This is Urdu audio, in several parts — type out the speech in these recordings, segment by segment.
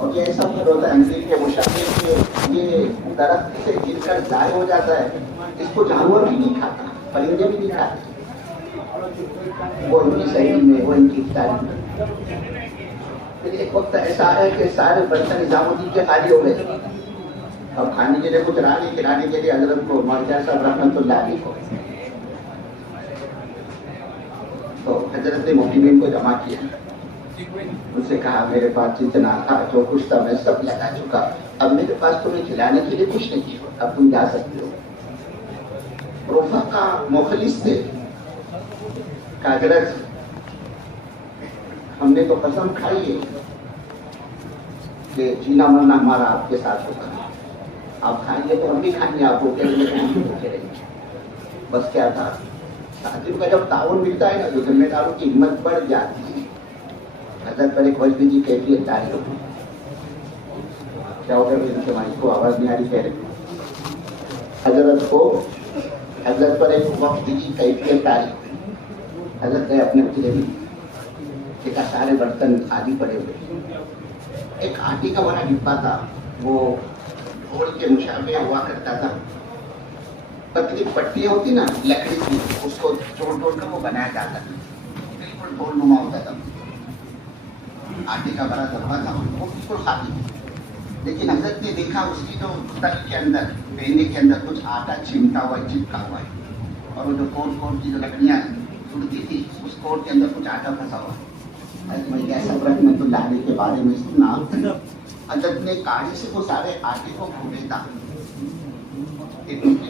اور یہ ایسا پھل ہوتا ہے انگریز کے مشاہدے کے یہ درخت سے گر کر ضائع ہو جاتا ہے، اس کو جانور بھی نہیں کھاتا، پرندے بھی نہیں کھاتے، وہ ان کی صحیح میں، وہ ان کی افطاری میں۔ پھر ایک وقت ایسا ہے کہ سارے برتن نظام الدین کے خالی ہو گئے، اب کھانے کے لیے کچھ رہا نہیں، کھلانے کے لیے حضرت کو مولانا صاحب رحمۃ اللہ علیہ کو، تو حضرت نے محتمین کو جمع کیا، ان سے کہا میرے پاس جتنا تھا جو کچھ تھا میں سب لگا چکا، اب میرے پاس تمہیں کھلانے کے لیے کچھ نہیں، اب تم جا سکتے ہو۔ رفقا مخلص تھے، کہا حضرت ہم نے تو قسم کھائی ہے کہ جینا مرنا ہمارا آپ کے ساتھ ہوگا، آپ کھائیں گے تو ہم بھی کھائیں گے، آپ بھوکے رہیں گے ہم بھی بھوکے رہیں گے، بس کیا تھا تعجب کا جب تعاون ملتا ہے نا تو ذمہ داروں کی ہمت بڑھ جاتی ہے۔ حضرت پر ایک وجہ کی کیفیت جاری ہوتی ہے، کیا ہوگا ان کے مائک کو آواز نہیں آ رہی کہہ رہے، حضرت پر ایک وقت کی کیفیت جاری ہوئی، حضرت نے اپنے اترے بھی دیکھا سارے برتن خالی پڑے ہوئے، ایک آٹے کا بڑا ڈبا تھا، وہ گھوڑ کے مشابہ ہوا کرتا تھا، پتلی پٹیاں ہوتی نا لکڑی کی، اس کو توڑ کر وہ بنایا جاتا تھا، بالکل گول نما ہوتا تھا، آٹے کا بڑا ڈبا تھا، وہ بالکل خالی، لیکن حضرت نے دیکھا اس کی جو تل کے اندر پہنے کے اندر کچھ آٹا چمٹا ہوا ہے، چپکا ہوا ہے، اور وہ جو کوٹ کی جو لکڑیاں ٹوٹتی تھی اس کوٹ کے اندر کچھ آٹا پھنسا ہوا ہے۔ حضرت ایسا رحمۃ اللہ علیہ کے بارے میں سنا، حضرت نے کاڑی سے وہ سارے آٹے کو پھوڑا،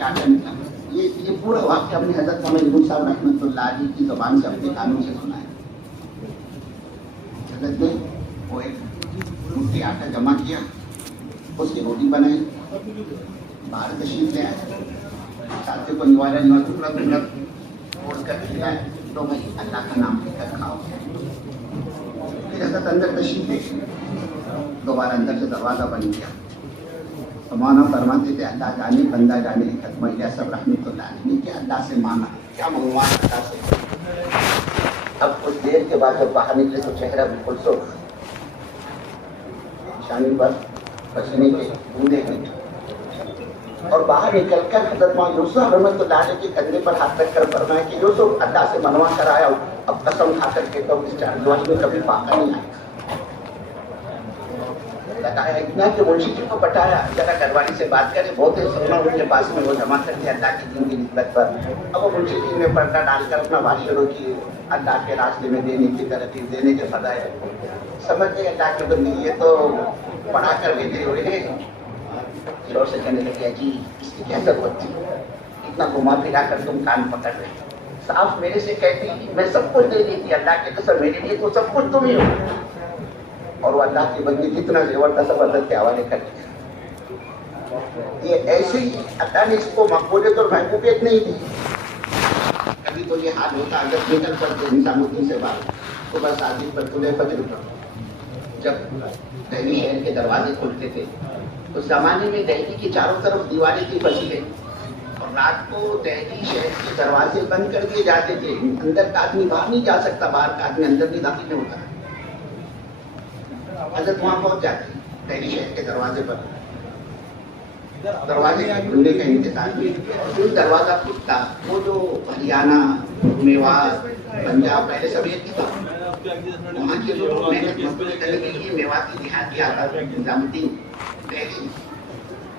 آٹا نکلا۔ یہ پورا واقعہ ہم نے حضرت محمد صاحب رحمۃ اللہ علیہ کی زبان سے اپنے کانوں سے سنا ہے۔ حضرت نے وہ ایک مٹھی آٹا جمع کیا، اس کی روٹی بنائی، باہر تشریف لے آئے، ساتھیوں کو نوالا ٹکڑا ٹکڑا توڑ کر کھلایا، تو بھائی اللہ کا نام لے کر کھاؤ۔ پھر حضرت اندر تشریف لے دوبارہ اندر سے دروازہ بن گیا، تو مولانا فرماتے تھے اللہ جانے بندہ جانے، ختم الیاس صاحب رحمۃ اللہ علیہ نے کیا اللہ سے مانگا، کیا منگوا اللہ سے۔ اب کچھ دیر کے بعد جب باہر نکلے تو چہرہ بالکل سرخ، شانی پر پسینے کے بوندے ہوئے، اور باہر نکل کر حضرت مولانا یوسف رحمۃ اللہ علیہ کے کندھے پر ہاتھ رکھ کر فرمایا کہ یوسف اللہ سے منوا کر آیا ہوں، اب قسم کھا کر کے تو اس چاردوائی میں کبھی پاکا نہیں آئے گا۔ لگایا اتنا کہ منشی جی کو بتایا ذرا گھر والی سے بات کرے، بہت سونا ان کے پاس میں وہ جمع کر دیا اللہ کے دین کی نسبت پر۔ اب وہ منشی جی نے پردہ ڈال کر اپنا بات شروع کی، اللہ کے راستے میں دینے کی ترقی، دینے کے فضائل، سمجھ گئے اللہ کے بندے یہ تو پڑھا کر لیتے ہوئے ہیں، شور سے کہنے لگے جی اس کی کیا ضرورت تھی، اتنا گھما پھرا کر تم کان پکڑ رہے، صاف میرے سے کہتی میں سب کچھ دے دی تھی، اللہ کے قسم میرے لیے تو سب کچھ تم ہی ہو، اور وہ اللہ کی بندی جتنا زیور تھا سب حضرت کے حوالے کر دیا۔ یہ ایسے ہی اللہ نے اس کو مقبولیت اور محبوبیت نہیں دی۔ کبھی تو یہ حال ہوتا حضرت نکل پڑتے نظام الدین سے بات، صبح صادق پر طلوع فجر پر جب دہلی شہر کے دروازے کھلتے تھے، اس زمانے میں دہلی کی چاروں طرف دیواریں تھی پھنسی گئی، اور رات کو دہلی شہر کے دروازے بند کر دیے جاتے تھے، اندر کا آدمی باہر نہیں جا سکتا، باہر کا آدمی اندر نہیں داخل نہیں ہوتا۔ حضرت وہاں پہنچ جاتے دہلی شہر کے دروازے پر، دروازے کے کھلنے کا انتظار میں، جو دروازہ کھلتا وہ جو ہریانہ، میوات، پنجاب پہلے سب یہ تھا، وہاں کے لوگ محنت مزدوری کرنے کے لیے میواتی دیہاتی آتا نظام الدین دہلی،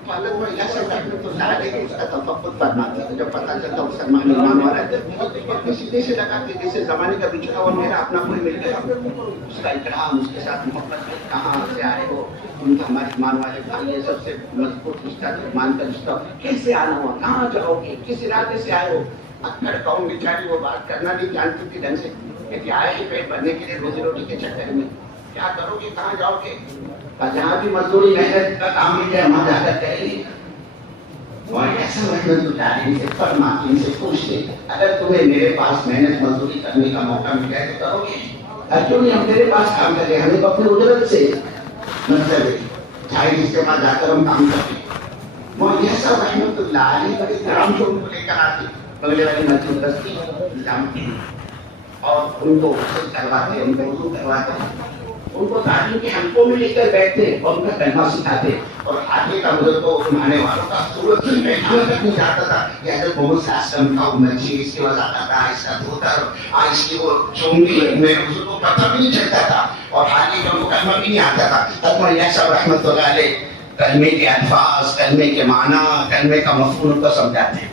تو اللہ وہ الیاس صاحب رحمۃ اللہ علیہ اس کا تفقد فرماتے تھے، جب پتہ چلتا مسلمان ایمان والا ہے سیدھے سے لگا کہ جیسے زمانے کا بچھڑا ہوا میرا اپنا کوئی مل گیا، اس کا اکرام، اس کے ساتھ محبت، کہاں سے آئے ہو، ان کا ہمارے ایمان والے بھائی، یہ سب سے مضبوط رشتہ، ایمان کا رشتہ، کیسے آنا ہوا، کہاں جاؤ گے، کس ارادے سے آئے ہو۔ اکڑ قوم بیچاری وہ بات کرنا نہیں جانتی تھی ڈھنگ سے، کہ آئے ہی پیٹ بھرنے کے لیے روزی روٹی کے چکر میں، کیا کرو گے، کہاں جاؤ گے، جہاں بھی مزدوری محنت کا کام مل جائے وہاں جا کر کریں گے۔ اور ایسا محنت اٹھانے سے فرماتے ان سے پوچھتے اگر تمہیں میرے پاس محنت مزدوری کرنے کا موقع مل جائے تو کرو گے، کیوں نہیں ہم تیرے پاس کام کریں، ہمیں اپنی اجرت سے مطلب جائز استعمال جا کر ہم کام کریں۔ وہ ایسا رحمۃ اللہ علیہ بڑے کرام سے ان کو لے کر آتے بغلے والی مسجد بستی نظام کی، اور ان کو کرواتے، ان کو وضو کرواتے، ان کو تعلیم کے حلقوں میں لے کر بیٹھتے اور ان کا کلمہ سکھاتے، اور آگے کا مدد کو سنانے والوں کا صورت سے بیٹھانا تک نہیں جاتا تھا کہ حضرت محمد صلی اللہ علیہ وسلم کا امتی، اس کی وضاحت تھا، اس کا دھوتر، اس کی وہ چونگی، میرے حضور کو پتہ بھی نہیں چلتا تھا، اور حال ہی کا ان کو کلمہ بھی نہیں آتا تھا۔ حضرت یہ سب رحمۃ اللہ علیہ کلمے کے الفاظ، کلمے کے معنی، کلمے کا مفہوم ان کو سمجھاتے ہیں۔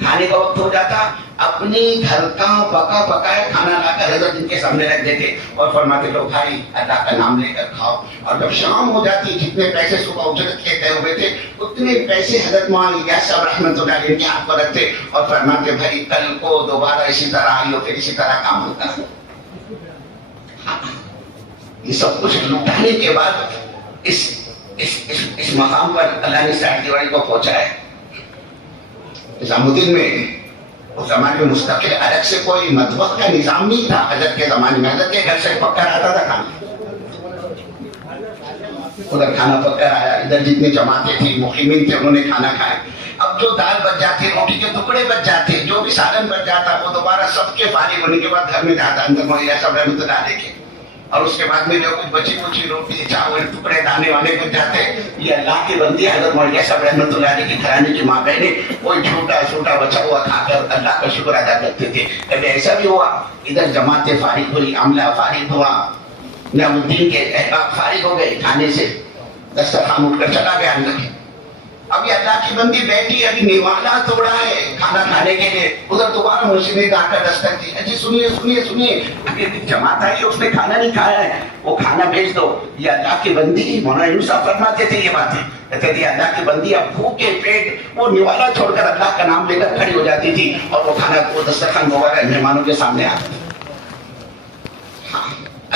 کھانے کا وقت ہو جاتا، اپنی گھر کا پکا پکایا کھانا لا کر حضرت ان کے سامنے رکھ دیتے اور فرماتے لو بھائی اللہ کا نام لے کر کھاؤ۔ اور جب شام ہو جاتی، جتنے پیسے صبح اجرت کے طے ہوئے تھے اتنے پیسے حضرت مولانا الیاس صاحب رحمۃ اللہ علیہ کے ہاتھ پر رکھتے اور فرماتے بھائی کل کو دوبارہ اسی طرح آئی ہو، پھر اسی طرح کام ہوتا۔ یہ سب کچھ لٹانے کے بعد اس مقام پر اللہ نے ساٹھ دیواری کو پہنچا ہے۔ نظام الدین میں اس زمانے میں مستقل الگ سے کوئی مطبخ کا نظام نہیں تھا۔ حضرت کے زمانے میں حضرت کے گھر سے پک کر آتا تھا کھانا، ادھر کھانا پک کر آیا، ادھر جتنی جماعتیں تھیں مقیمین تھے انہوں نے کھانا کھایا۔ اب جو دال بچ جاتی، روٹی کے ٹکڑے بچ جاتے، جو بھی سالن بچ جاتا، وہ دوبارہ سب کے فارغ ہونے کے بعد گھر میں جاتا اندر مولانا صاحب رحمۃ اللہ علیہ کے، اور اس کے بعد میں جو کچھ بچی کچھ روٹی چاول ٹکڑے دانے وانے بچ جاتے، یہ اللہ کے بندے حضرت مولانا صاحب رحمۃ اللہ علیہ کی گھرانے کی ماں بہنیں کوئی چھوٹا چھوٹا بچا ہوا کھا کر اللہ کا شکر ادا کرتے تھے۔ کبھی ایسا بھی ہوا ادھر جماعتیں فارغ ہوئی، عملہ فارغ ہوا، نظام الدین کے احباب فارغ ہو گئے کھانے سے، دسترخوان اٹھ کر چلا گیا اندر۔ ابھی اللہ کی بندی بیٹھی، ابھی نیوالا توڑا ہے کھانا کھانے کے لیے، ادھر دوبارہ مسجد نے آ کر دستک دی، جی سنیے سنیے سنیے، ابھی جماعت آئی ہے اس نے کھانا نہیں کھایا ہے، وہ کھانا بھیج دو۔ یہ اللہ کی بندی مولانا یونس صاحب فرماتے تھے یہ باتیں، کہتے تھے اللہ کی بندی اب بھوکے پیٹ وہ نیوالا چھوڑ کر اللہ کا نام لے کر کھڑی ہو جاتی تھی، اور وہ کھانا وہ دسترخوان دوبارہ مہمانوں کے سامنے آتا تھا۔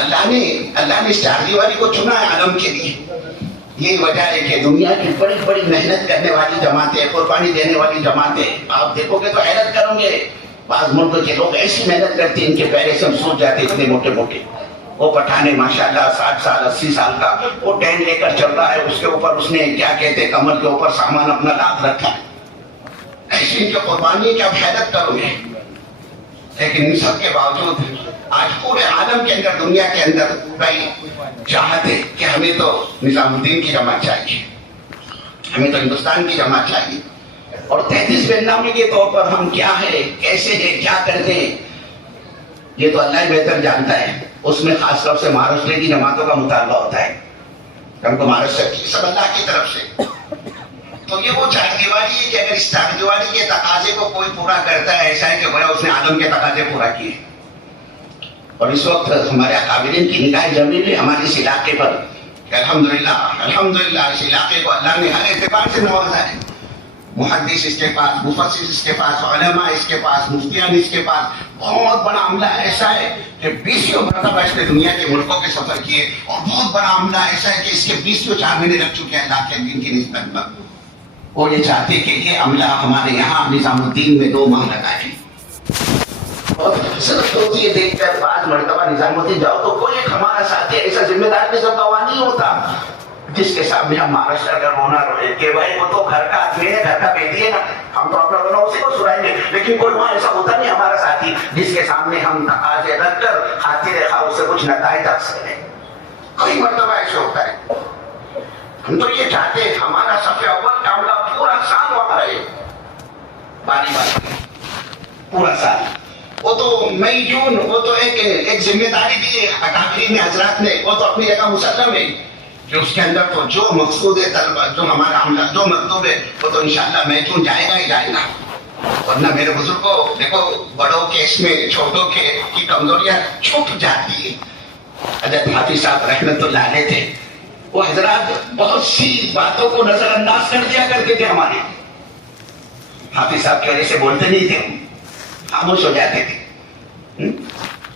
اللہ نے اس چار دیواری کو چنا ہے عالم کے لیے۔ یہی وجہ ہے کہ دنیا کی بڑی بڑی محنت کرنے والی جماعتیں، قربانی دینے والی جماعتیں، آپ دیکھو گے تو حیرت کرو گے، بعض ملک کے لوگ ایسی محنت کرتے ہیں ان کے پیر سے سوج جاتے اتنے موٹے موٹے۔ وہ پٹھان ماشاءاللہ 60 سال 80 سال کا وہ ٹینٹ لے کر چل رہا ہے، اس کے اوپر اس نے کیا کہتے کمر کے اوپر سامان اپنا لاد رکھا ہے، ایسی ان کی قربانی کی آپ حیرت کرو گے۔ لیکن ان سب کے باوجود آج پورے عالم کے اندر، دنیا کے اندر بھائی چاہتے کہ ہمیں تو نظام الدین کی جماعت چاہیے، ہمیں تو ہندوستان کی جماعت چاہیے، اور 33 بیت نامے کے طور پر ہم کیا ہے، کیسے ہیں، کیا کرتے ہیں، یہ تو اللہ ہی بہتر جانتا ہے۔ اس میں خاص طور سے مہاراشٹر کی جماعتوں کا مطالبہ ہوتا ہے، ہم کو مہاراشٹر کی سب اللہ کی طرف سے۔ تو یہ وہ چار دیواری ہے کہ اگر اس چار دیواری کے تقاضے کو کوئی پورا کرتا ہے، ایسا ہے کہ گویا اس نے عالم کے تقاضے پورا کیے۔ اور اس وقت ہمارے اکابرین کی نگاہ جمی ہوئی ہمارے اس علاقے پر کہ الحمدللہ اس علاقے کو اللہ نے ہر اعتبار سے نوازا ہے۔ محدث اس کے پاس، مفسر اس کے پاس، علماء اس کے پاس، مفتیان اس کے پاس، بہت بڑا عملہ ایسا ہے کہ 20 مرتبہ اس نے دنیا کے ملکوں کے سفر کیے، اور بہت بڑا عملہ ایسا ہے کہ اس کے 20 4 مہینے لگ چکے ہیں اللہ کے دین کی نسبت پر۔ وہ یہ چاہتے کہ یہ عملہ ہمارے یہاں نظام الدین میں 2 ماہ لگائے۔ اور حسرت ہوتی ہے دیکھ کر، بعض مرتبہ نظام الدین جاؤ تو کوئی ایک ہمارا ساتھی ایسا ذمہ دار قسم کا وہاں نہیں ہوتا جس کے سامنے ہم مہاراشٹر کا رونا روئے کہ بھائی وہ تو گھر کا آدمی ہے، گھر کا بیٹی ہے نا، ہم تو اپنا رونا اسی کو سنائیں گے، لیکن کوئی وہاں ایسا ہوتا نہیں ہمارا ساتھی جس کے سامنے ہم تقاضے رکھ کر خاطر خواہ سے کچھ نتائج حاصل کریں۔ کوئی مرتبہ ایسا ہوتا ہے۔ ہم تو یہ چاہتے ہیں ہمارا صف اول کا عملہ پورا سال وہاں رہے، باری باری پورا سال۔ وہ تو مئی جون وہ تو ایک ذمہ داری دی ہے اکابرین حضرات نے، وہ تو اپنی جگہ مسلم ہے کہ اس کے اندر تو جو مقصود ہے طلبہ، جو ہمارا عملہ جو مطلوب ہے وہ تو انشاءاللہ مئی جون جائے گا ہی جائے گا۔ ورنہ میرے بزرگوں دیکھو، بڑوں کے اس میں چھوٹوں کے کی کمزوریاں چھپ جاتی ہے۔ حضرت حافظ صاحب رحمۃ اللہ علیہ تھے، وہ حضرات بہت سی باتوں کو نظر انداز کر دیا کرتے تھے۔ ہمارے حافظ صاحب کی وجہ سے بولتے نہیں تھے، خاموش ہو جاتے تھے،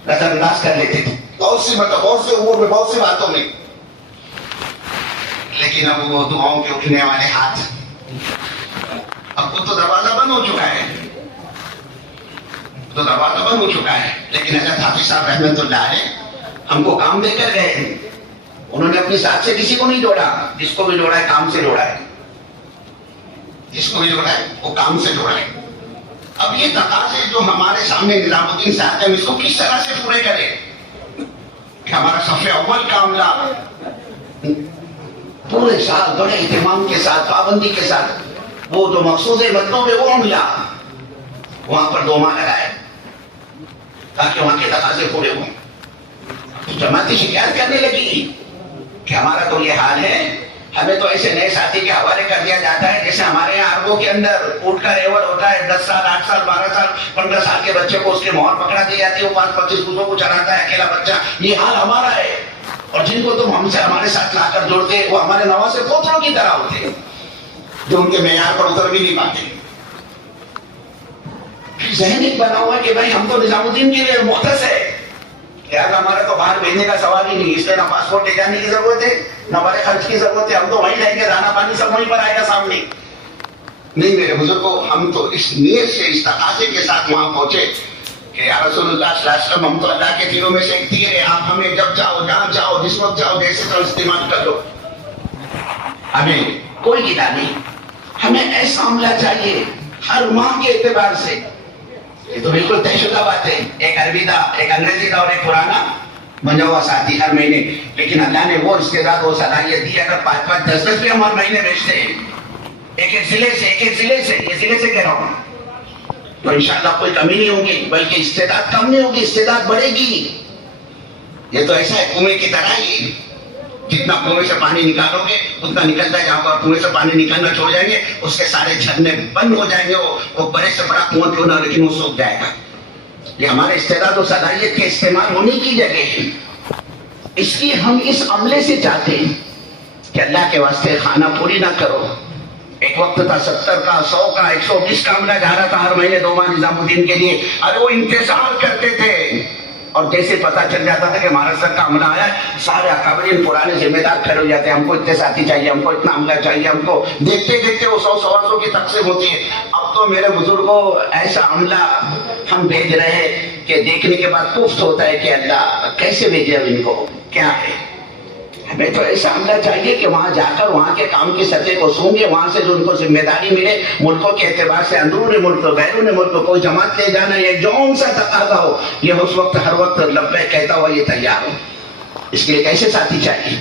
نظر انداز کر لیتے تھے بہت سی امور میں، بہت سی باتوں میں۔ لیکن اب وہ دعاؤں کے اٹھنے والے ہاتھ، اب تو دروازہ بند ہو چکا ہے، لیکن حضرت حافظ صاحب رحمۃ اللہ علیہ ہم کو کام دے کر گئے ہیں۔ انہوں نے اپنی ذات سے کسی کو نہیں جوڑا، جس کو بھی جوڑا ہے کام سے جوڑا ہے، جس کو بھی جوڑا ہے وہ کام سے جوڑا ہے۔ اب یہ تقاضے جو ہمارے سامنے نظام الدین صاحب ہیں، اس کو کس طرح سے پورے کریں؟ کہ ہمارا صف اول کا عملہ پورے سال بڑے اہتمام کے ساتھ پابندی کے ساتھ وہ جو مخصوص مطلب ہے وہ عملہ وہاں پر 2 ماہ لگائے تاکہ وہاں کے تقاضے پورے ہوں. جماعتیں شکایت کرنے لگی کہ ہمارا تو یہ حال ہے, ہمیں تو ایسے نئے ساتھی کے حوالے کر دیا جاتا ہے جیسے ہمارے یہاں عربوں کے اندر اونٹ کا ریوڑ ہوتا ہے, 10 سال 8 سال 12 سال 15 سال کے بچے کو اس کے مہر پکڑا دی جاتی ہے, وہ 5-25 کوزوں کو چلاتا ہے اکیلا بچہ. یہ حال ہمارا ہے. اور جن کو تم ہم سے ہمارے ساتھ لا کر جوڑتے وہ ہمارے نواسے پوتروں کی طرح ہوتے جو ان کے معیار پر اتر بھی نہیں پاتے. ذہن ایک بنا ہوا کہ بھائی ہم تو نظام الدین کے لیے مختص ہے, لہٰذا ہمارا تو باہر بھیجنے کا سوال ہی نہیں, اس لیے نہ پاسپورٹ لے جانے کی ضرورت ہے نہ بڑے خرچ کی ضرورت ہے, ہم تو وہیں رہیں گے, دانا پانی سب وہیں پر آئے گا سامنے. نہیں میرے بزرگوں, ہم تو اس نیت سے اس تقاضے کے ساتھ وہاں پہنچے کہ یا رسول اللہ صلی اللہ علیہ وسلم ہم تو اللہ کے تیروں میں سے ایک تیر ہے, آپ ہمیں جب چاہو جہاں چاہو جس وقت چاہو جیسے تو استعمال کر لو, ہمیں کوئی گلا نہیں. ہمیں ایسا عملہ چاہیے ہر ماہ کے اعتبار سے. یہ تو بالکل طے شدہ بات ہے, ایک عربی تھا, ایک انگریزی تھا اور ایک پرانا بنا ہوا ساتھی ہر مہینے. لیکن اللہ نے وہ استعداد وہ صلاحیت دی, اگر 5-5 10 بھی ہم ہر مہینے بیچتے ہیں ایک ضلع سے یہ ضلع سے کہہ رہا ہوں, تو انشاءاللہ کوئی کمی نہیں ہوگی بلکہ استعداد کم نہیں ہوگی, استعداد بڑھے گی. یہ تو ایسا ہے کنویں کی طرح ہی, جتنا کنویں سے پانی نکالو گے اتنا نکلتا جاؤ گا, کنویں سے پانی نکالنا چھوڑ جائیں گے اس کے سارے جھرنے بند ہو جائیں گے, وہ بڑے سے بڑا کنواں کیوں نہ لیکن وہ سوکھ جائے گا. یہ ہمارے استعداد و صلاحیت کے استعمال ہونے کی جگہ ہے. اس لیے ہم اس عملے سے چاہتے ہیں کہ اللہ کے واسطے خانہ پوری نہ کرو. ایک وقت تھا 70 کا 100 کا 120 کا عملہ جا رہا تھا ہر مہینے 2 ماہ نظام الدین کے لیے. ارے وہ انتظار کرتے تھے, اور جیسے پتا چل جاتا تھا کہ مہاراشٹر کا عملہ آیا, سارے اکابرین پرانے ذمہ دار کھڑے ہو جاتے ہیں, ہم کو اتنے ساتھی چاہیے, ہم کو اتنا عملہ چاہیے, ہم کو دیکھتے دیکھتے وہ 100-125 کی تقسیم ہوتی ہے. اب تو میرے بزرگوں ایسا عملہ ہم بھیج رہے ہیں کہ دیکھنے کے بعد کفت ہوتا ہے کہ اللہ کیسے بھیجے اب ان کو, کیا ہے. ہمیں تو ایسا عملہ چاہیے کہ وہاں جا کر وہاں کے کام کی سطح کو سونگے, وہاں سے جو ان کو ذمہ داری ملے ملکوں کے اعتبار سے, اندرون ملک بیرون ملک کوئی جماعت لے جانا یا جون سا تقاضا ہو, یہ اس وقت ہر وقت لبیک کہتا ہوا یہ تیار ہو. اس کے لیے کیسے ساتھی چاہیے؟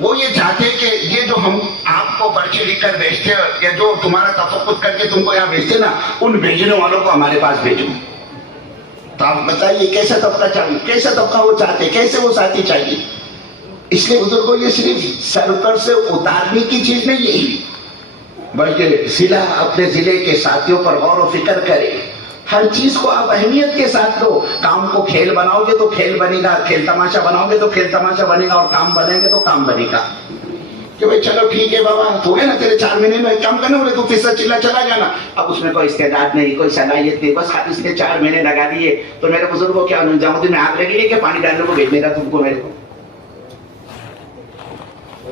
وہ یہ چاہتے کہ یہ جو ہم آپ کو پرچی لکھ کر بھیجتے یا جو تمہارا تفقد کر کے تم کو یہاں بھیجتے نا, ان بھیجنے والوں کو ہمارے پاس بھیجو. تو آپ بتائیے کیسا طبقہ چاہیے, کیسا طبقہ وہ چاہتے, کیسے وہ ساتھی چاہیے. اس لیے بزرگوں یہ صرف سر پر سے اتارنے کی چیز نہیں ہے, بلکہ ضلع اپنے ضلع کے ساتھیوں پر غور و فکر کرے. ہر چیز کو آپ اہمیت کے ساتھ لو. کام کو کھیل بناؤ گے تو کھیل بنے گا, کھیل تماشا بناؤ گے تو کھیل تماشا بنے گا, اور کام بنیں گے تو کام بنے گا. کہ بھائی چلو ٹھیک ہے بابا, ہو گیا نا تیرے 4 مہینے میں کام کرنے والے, تو فیصد چلا چلا جانا. اب اس میں کوئی استعداد نہیں, کوئی صلاحیت نہیں, بس اس نے 4 مہینے لگا دیے. تو میرے بزرگوں کیا نظام الدین میں آگ لگی ہے کہ پانی ڈالنے کو بھیجنے کا تم کو میرے کو.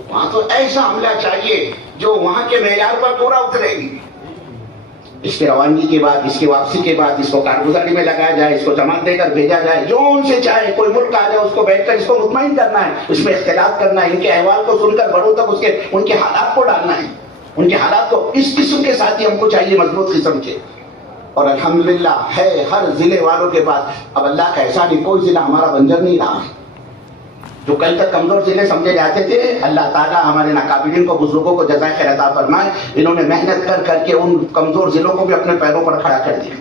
وہاں تو ایسا عملہ چاہیے جو وہاں کے معیار پر پورا اترے گی. اس کے روانگی کے بعد, اس کی واپسی کے بعد اس کو کارگزاری میں لگایا جائے, اس کو جماعت دے کر بھیجا جائے, جو ان سے چاہے. کوئی ملک آ جائے اس کو بیٹھ کر اس کو مطمئن کرنا ہے, اس میں اختلاط کرنا ہے, ان کے احوال کو سن کر بڑوں تک ان کے حالات کو ڈالنا ہے, ان کے حالات کو. اس قسم کے ساتھی ہم کو چاہیے, مضبوط قسم کے. اور الحمدللہ ہے ہر ضلع والوں کے پاس. اب اللہ کا احسان ہے کوئی ضلع ہمارا بنجر نہیں رہا. جو کل تک کمزور ضلع سمجھے جاتے تھے, اللہ تعالیٰ ہمارے ناقابلین کو بزرگوں کو جزائے خیر عطا فرمائے. انہوں نے محنت کر کر کے ان کمزور ضلعوں کو بھی اپنے پیروں پر کھڑا کر دیا.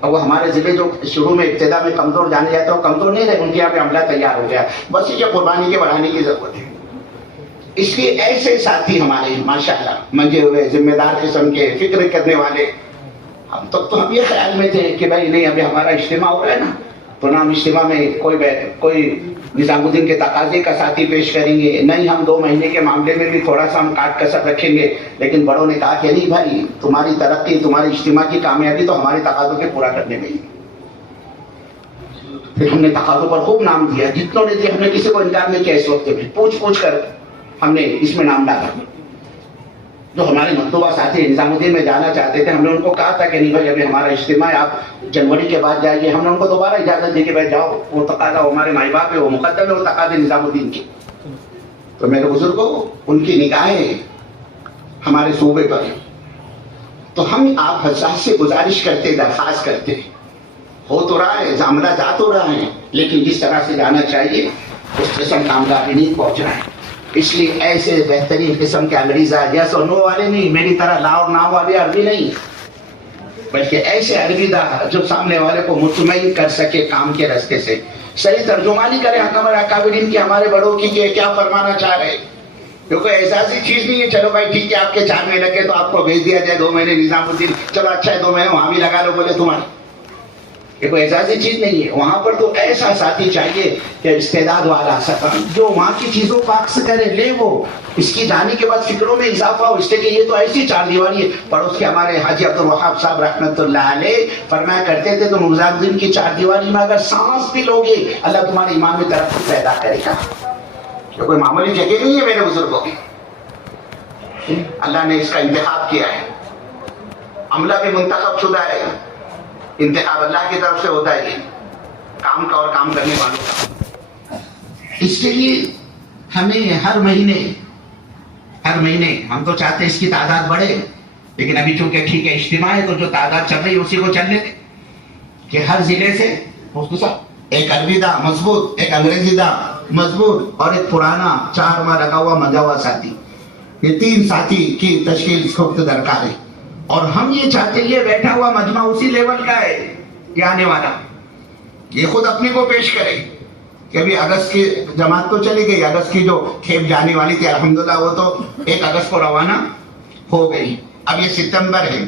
اور وہ ہمارے ضلع جو شروع میں ابتدا میں کمزور جانے جاتے ہیں وہ کمزور نہیں رہے, ان کے یہاں پہ عملہ تیار ہو گیا. بس یہ قربانی کے بڑھانے کی ضرورت ہے. اس لیے ایسے ساتھی ہمارے ماشاءاللہ منجے ہوئے, ذمہ دار قسم کے, فکر کرنے والے. ہم تک تو ہم یہ خیال میں تھے کہ بھائی نہیں, ابھی ہمارا اجتماع ہو رہا ہے نا, تو نام اجتماع میں کوئی نظام الدین کے تقاضے کا ساتھی پیش کریں گے, نہیں ہم 2 مہینے کے معاملے میں بھی تھوڑا سا ہم کاٹ کسر رکھیں گے. لیکن بڑوں نے کہا کہ نہیں بھائی, تمہاری ترقی, تمہاری اجتماع کی کامیابی تو ہمارے تقاضوں کے پورا کرنے میں ہی. پھر ہم نے تقاضوں پر خوب نام دیا, جتنوں نے دیا, ہم نے کسی کو انکار نہیں کیا. اس وقت میں پوچھ کر ہم نے اس میں نام ڈالا. جو ہمارے مطلوبہ ساتھی نظام الدین میں جانا چاہتے تھے, ہم نے ان کو کہا تھا کہ نہیں بھائی ابھی ہمارا اجتماع ہے, آپ جنوری کے بعد جائیے. ہم نے ان کو دوبارہ اجازت دی کہ بھائی جاؤ, وہ تقاضا ہمارے مائی باپ ہے, وہ مقدم ہے, وہ تقاضے نظام الدین کے. تو میرے بزرگوں ان کی نگاہیں ہمارے صوبے پر ہیں. تو ہم آپ حضرات سے گزارش کرتے, درخواست کرتے, ہو تو رہا ہے عملہ جا تو رہا ہے, لیکن جس طرح سے جانا چاہیے اس قسم کا کامیابی نہیں پہنچنا ہے. اس لیے ایسے بہترین قسم کے انگریزہ یس اور نو والے نہیں، میری طرح لا اور نا والے عربی نہیں، بلکہ ایسے عربی دا جو سامنے والے کو مطمئن کر سکے کام کے راستے سے. صحیح ترجمانی کرے حکمر اکابرین کی، ہمارے بڑوں کی کہ کیا فرمانا چاہ رہے. کیونکہ احساسی چیز نہیں ہے چلو بھائی ٹھیک ہے آپ کے 4 مہینے لگے تو آپ کو بھیج دیا جائے 2 مہینے نظام الدین، چلو اچھا ہے 2 مہینے وہاں بھی لگا لو بولے تمہاری. یہ کوئی احساسی چیز نہیں ہے. وہاں پر تو ایسا ساتھی چاہیے کہ استعداد والا جو وہاں کی چیزوں کو عکس کرے لے وہ، اس کی جانے کے بعد فکروں میں اضافہ ہو. اس لیے کہ یہ تو ایسی 4 دیواری ہے. پڑوس کے ہمارے حاجی عبدالوہاب صاحب رحمۃ اللہ علیہ فرمایا کرتے تھے تو نظام الدین کی 4 دیواری میں اگر سانس بھی لوگے اللہ تمہارے ایمان میں ترقی پیدا کرے گا. یہ کوئی معمولی جگہ نہیں ہے میرے بزرگوں کی. اللہ نے اس کا انتخاب کیا ہے، عملہ بھی منتخب شدہ ہے. انتخاب اللہ کی طرف سے ہوتا ہے کام کا اور کام کرنے والوں کا. اس کے لیے ہمیں ہر مہینے ہم تو چاہتے ہیں اس کی تعداد بڑھے، لیکن ابھی چونکہ ٹھیک ہے اجتماع ہے تو جو تعداد چل رہی ہے اسی کو چلنے دیں کہ ہر ضلع سے ایک عربی دا مضبوط، ایک انگریزی دا مضبوط اور ایک پرانا 4 ماہ لگا ہوا مزہ ہوا ساتھی، یہ 3 ساتھی کی تشکیل اس وقت درکار ہے. اور ہم یہ چاہتے ہیں یہ بیٹھا ہوا مجمع اسی لیول کا ہے، یہ آنے والا یہ خود اپنے کو پیش کرے کہ ابھی اگست کی جماعت تو چلی گئی، اگست کی جو کھیپ جانے والی تھی الحمدللہ وہ تو 1 اگست کو روانہ ہو گئی. اب یہ ستمبر ہے.